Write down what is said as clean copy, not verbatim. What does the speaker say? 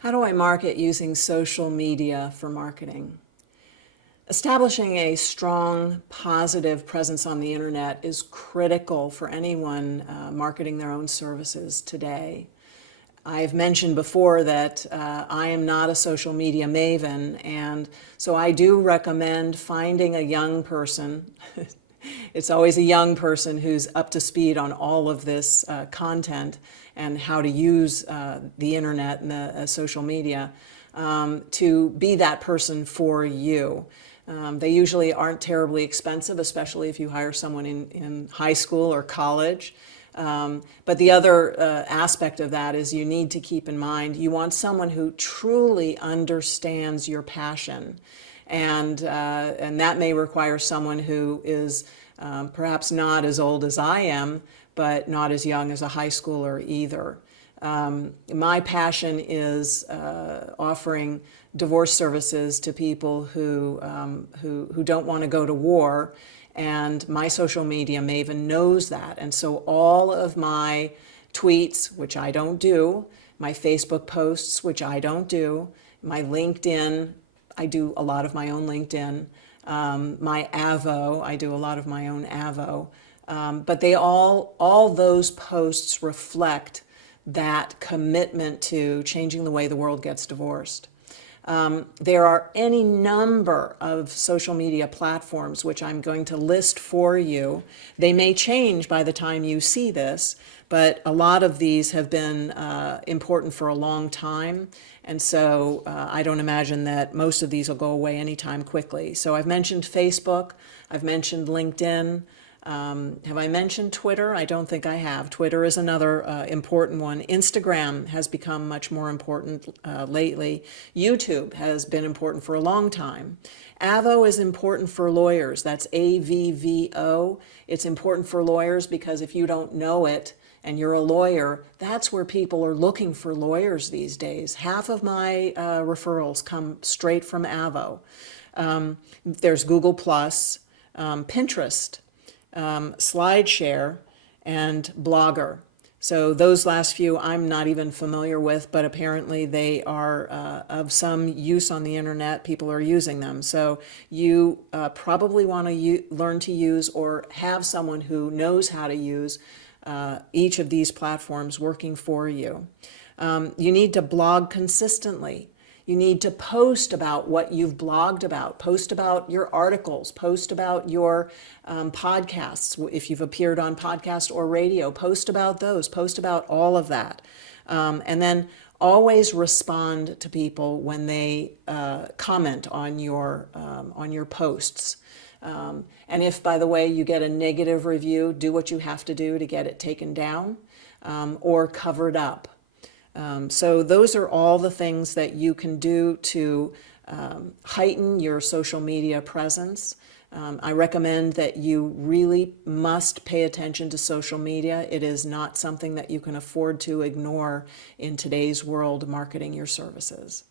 How do I market using social media for marketing? Establishing a strong, positive presence on the internet is critical for anyone marketing their own services today. I've mentioned before that I am not a social media maven, and so I do recommend finding a young person. It's always a young person who's up to speed on all of this content and how to use the internet and the social media to be that person for you. They usually aren't terribly expensive, especially if you hire someone in high school or college. But the other aspect of that is you need to keep in mind you want someone who truly understands your passion. And that may require someone who is perhaps not as old as I am, but not as young as a high schooler either. My passion is offering divorce services to people who don't want to go to war, and my social media maven knows that. And so all of my tweets, which I don't do, my Facebook posts, which I don't do, my LinkedIn, I do a lot of my own LinkedIn, my AVO, I do a lot of my own AVO, but they all those posts reflect that commitment to changing the way the world gets divorced. There are any number of social media platforms which I'm going to list for you. They may change by the time you see this, but a lot of these have been important for a long time, and so I don't imagine that most of these will go away anytime quickly. So I've mentioned Facebook, I've mentioned LinkedIn. Have I mentioned Twitter? I don't think I have. Twitter is another important one. Instagram has become much more important lately. YouTube has been important for a long time. AVO is important for lawyers. That's AVVO. It's important for lawyers because if you don't know it and you're a lawyer, that's where people are looking for lawyers these days. Half of my referrals come straight from AVO. There's Google+, Pinterest, SlideShare, and Blogger. So those last few I'm not even familiar with, but apparently they are of some use on the internet. People are using them. So you probably want to learn to use or have someone who knows how to use each of these platforms working for you. You need to blog consistently. You need to post about what you've blogged about, post about your articles, post about your podcasts, if you've appeared on podcast or radio, post about those, post about all of that. And then always respond to people when they comment on your posts. And if, by the way, you get a negative review, do what you have to do to get it taken down or covered up. So those are all the things that you can do to heighten your social media presence. I recommend that you really must pay attention to social media. It is not something that you can afford to ignore in today's world marketing your services.